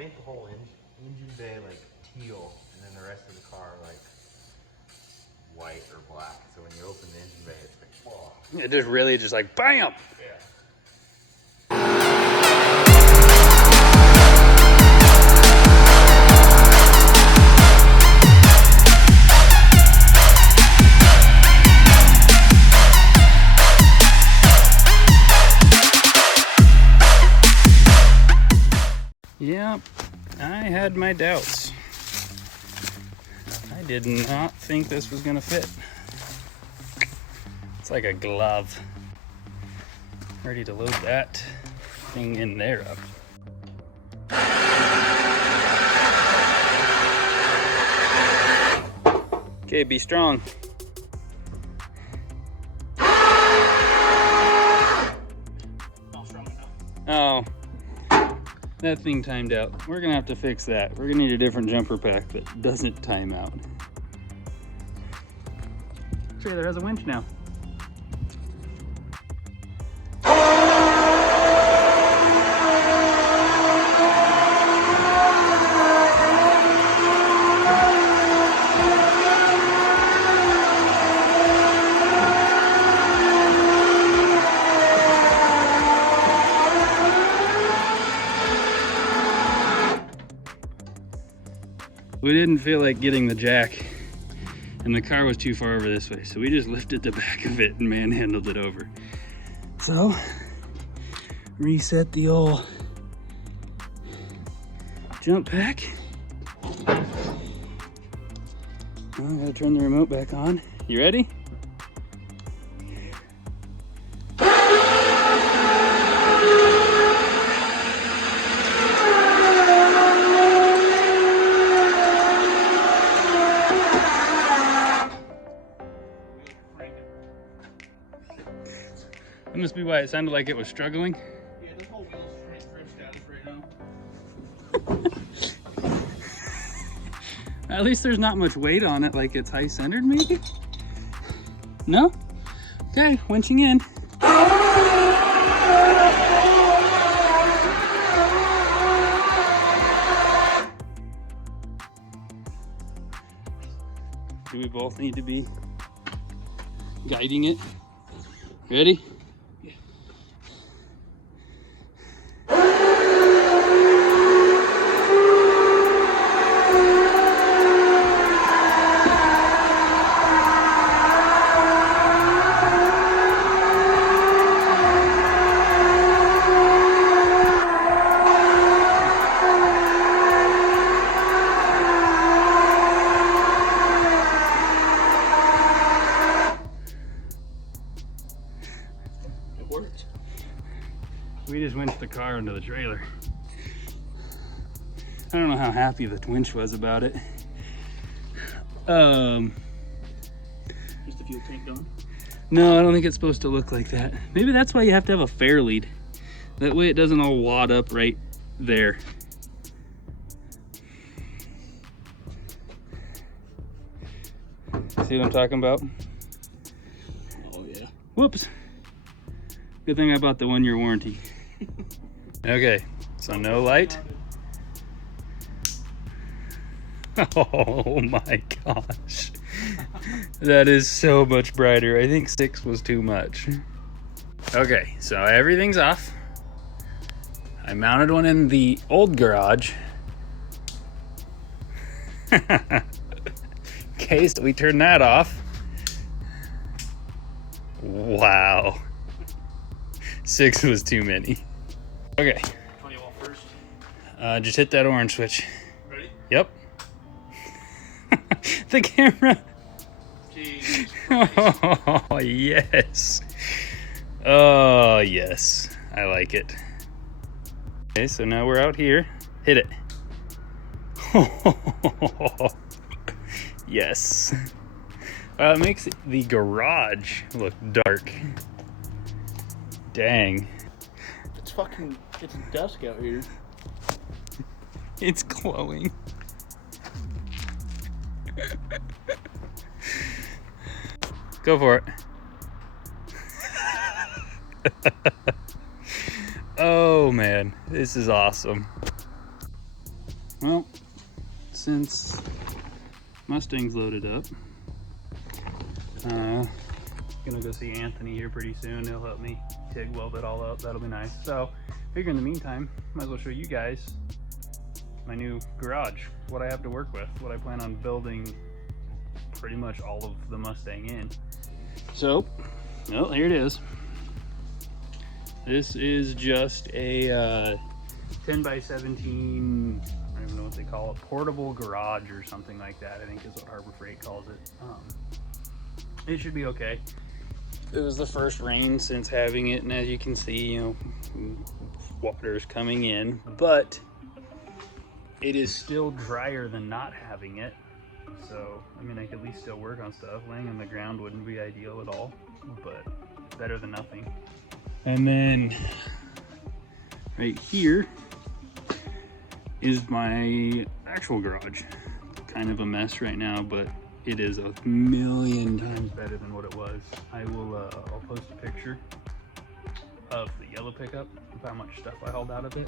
paint the whole engine bay like teal, and then the rest of the car like white or black. So when you open the engine bay, it's like, whoa. It just really just like BAM! Yeah. Yep, I had my doubts. I did not think this was gonna fit. It's like a glove. Ready to load that thing in there up. Okay, be strong. Oh, that thing timed out. We're gonna have to fix that. We're gonna need a different jumper pack that doesn't time out. Trailer has a winch now. We didn't feel like getting the jack, and the car was too far over this way, so we just lifted the back of it and manhandled it over. So, reset the old jump pack. I gotta turn the remote back on. You ready? That must be why it sounded like it was struggling. Yeah, this whole wheel's stretched out right now. At least there's not much weight on it, like it's high centered maybe? No? Okay, winching in. Do we both need to be guiding it? Ready? We just winched the car into the trailer. I don't know how happy the winch was about it. Just a fuel tank on? No, I don't think it's supposed to look like that. Maybe that's why you have to have a fair lead. That way it doesn't all wad up right there. See what I'm talking about? Oh yeah. Whoops. Good thing I bought the 1-year warranty. Okay, so no light. Oh my gosh. That is so much brighter. I think 6 was too much. Okay, so everything's off. I mounted one in the old garage. In case we turn that off. Wow. 6 was too many. Okay. What do you want first? Just hit that orange switch. Ready? Yep. The camera. Jesus Christ. Oh, yes. Oh, yes. I like it. Okay, so now we're out here. Hit it. Yes. It makes the garage look dark. Dang. It's dusk out here. It's glowing. Go for it. Oh man, this is awesome. Well, since Mustang's loaded up, gonna go see Anthony here pretty soon. He'll help me TIG weld it all up. That'll be nice. So figure in the meantime, might as well show you guys my new garage, what I have to work with, what I plan on building pretty much all of the Mustang in. So, well, here it is. This is just a 10 by 17, I don't even know what they call it, portable garage or something like that, I think is what Harbor Freight calls it. It should be okay. It was the first rain since having it, and as you can see, you know, water's coming in, but it is still drier than not having it. So, I mean, I could at least still work on stuff. Laying on the ground wouldn't be ideal at all, but better than nothing. And then right here is my actual garage. Kind of a mess right now, but it is a million times better than what it was. I will, I'll post a picture of the yellow pickup, of how much stuff I hauled out of it.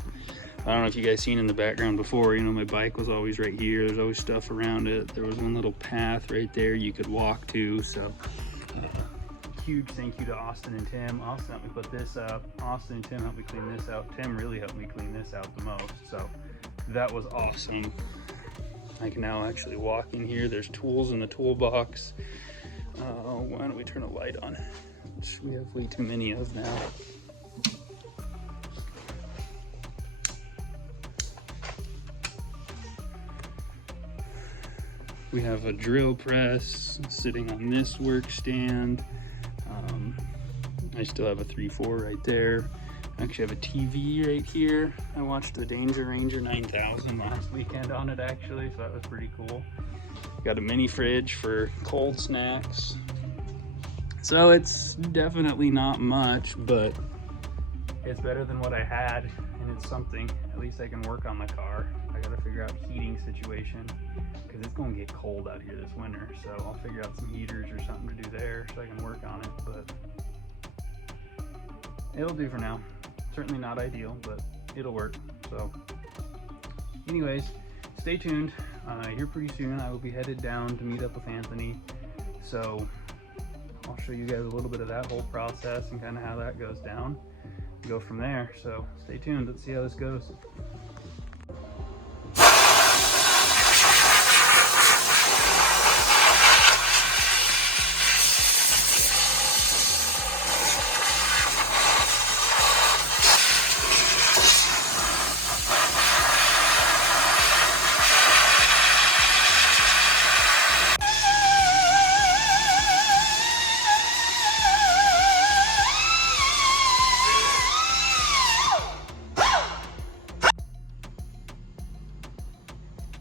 I don't know if you guys seen in the background before, you know, my bike was always right here. There's always stuff around it. There was one little path right there you could walk to. So huge thank you to Austin and Tim. Austin helped me put this up. Austin and Tim helped me clean this out. Tim really helped me clean this out the most. So that was awesome. I can now actually walk in here. There's tools in the toolbox. Why don't we turn a light on, which we have way too many of now. We have a drill press sitting on this work stand. I still have a 3.4 right there. I actually have a TV right here. I watched the Danger Ranger 9000 last weekend on it actually, so that was pretty cool. Got a mini fridge for cold snacks. So it's definitely not much, but it's better than what I had, and it's something. At least I can work on the car. I gotta figure out heating situation, because it's gonna get cold out here this winter, so I'll figure out some heaters or something to do there so I can work on it, but it'll do for now. Certainly not ideal, but it'll work. So anyways, stay tuned. Here pretty soon I will be headed down to meet up with Anthony, so I'll show you guys a little bit of that whole process and kind of how that goes down. Go from there, so stay tuned. Let's see how this goes.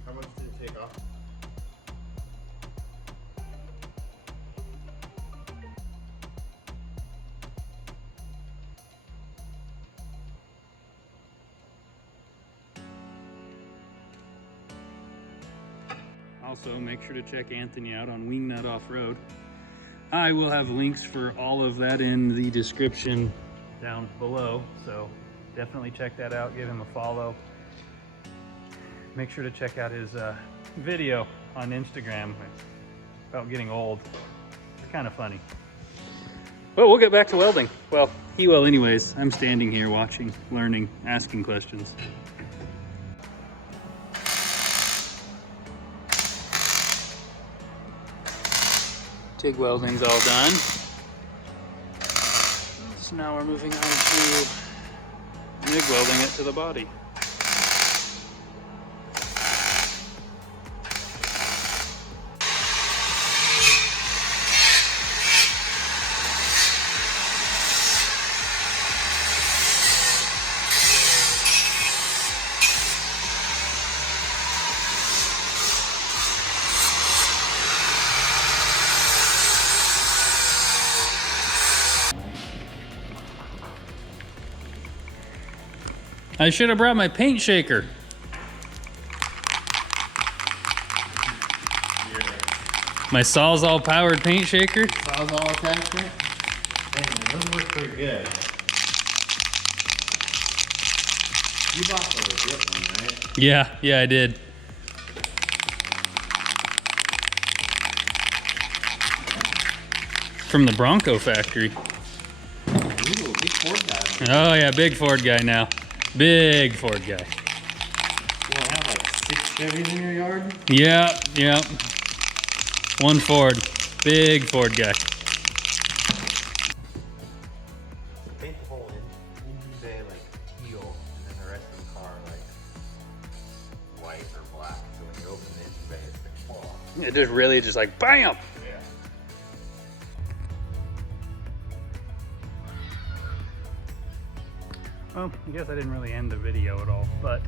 How much did it take off? Also, make sure to check Anthony out on Wingnut Off-Road. I will have links for all of that in the description down below, so definitely check that out. Give him a follow. Make sure to check out his video on Instagram about getting old. It's kind of funny. But we'll get back to welding. Well, he will anyways. I'm standing here watching, learning, asking questions. TIG welding's all done. So now we're moving on to MIG welding it to the body. I should have brought my paint shaker. My Sawzall powered paint shaker. Sawzall attachment? Man, those work pretty good. You bought the legit one, right? Yeah, I did. From the Bronco factory. Ooh, big Ford guy. Oh yeah, big Ford guy now. Big Ford guy. You don't have like 6 Chevys in your yard? Yeah. One Ford. Big Ford guy. So paint the whole engine bay like teal, and then the rest of the car like white or black. So when you open the engine bay, it's like, whoa. It just really just like BAM! Yeah. Well, I guess I didn't really end the video at all, but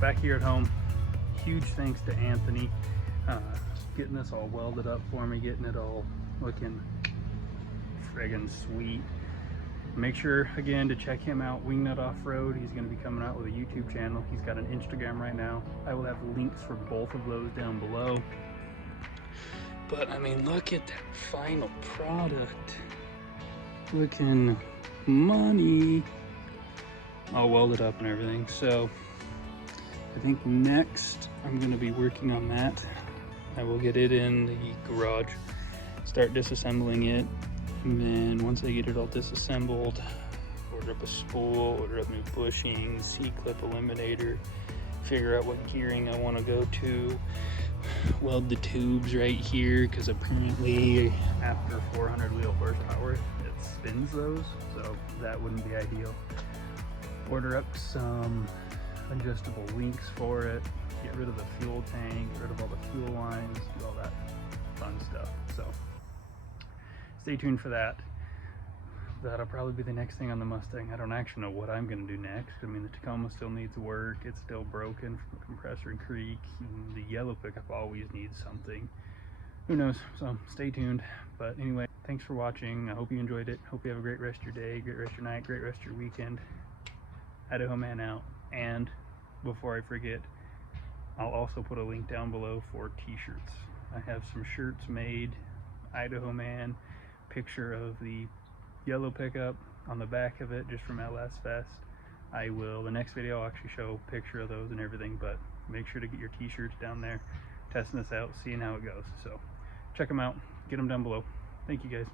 back here at home, huge thanks to Anthony, getting this all welded up for me, getting it all looking friggin' sweet. Make sure, again, to check him out, Wingnut Off-Road. He's going to be coming out with a YouTube channel. He's got an Instagram right now. I will have links for both of those down below. But, I mean, look at that final product. Looking money. All welded up and everything. So I think next I'm going to be working on that. I will get it in the garage, start disassembling it, and then once I get it all disassembled, order up a spool, order up new bushings, C-clip eliminator, figure out what gearing I want to go to, weld the tubes right here, because apparently after 400 wheel horsepower it spins those, so that wouldn't be ideal. Order up some adjustable links for it, get rid of the fuel tank, get rid of all the fuel lines, do all that fun stuff. So stay tuned for that. That'll probably be the next thing on the Mustang. I don't actually know what I'm going to do next. I mean, the Tacoma still needs work. It's still broken from the compressor and creak. And the yellow pickup always needs something. Who knows? So stay tuned. But anyway, thanks for watching. I hope you enjoyed it. Hope you have a great rest of your day, great rest of your night, great rest of your weekend. Idaho Man out. And before I forget, I'll also put a link down below for t-shirts. I have some shirts made, Idaho Man, picture of the yellow pickup on the back of it, just from LS Fest. I will, the next video I'll actually show a picture of those and everything, but make sure to get your t-shirts down there, testing this out, seeing how it goes. So check them out, get them down below. Thank you guys.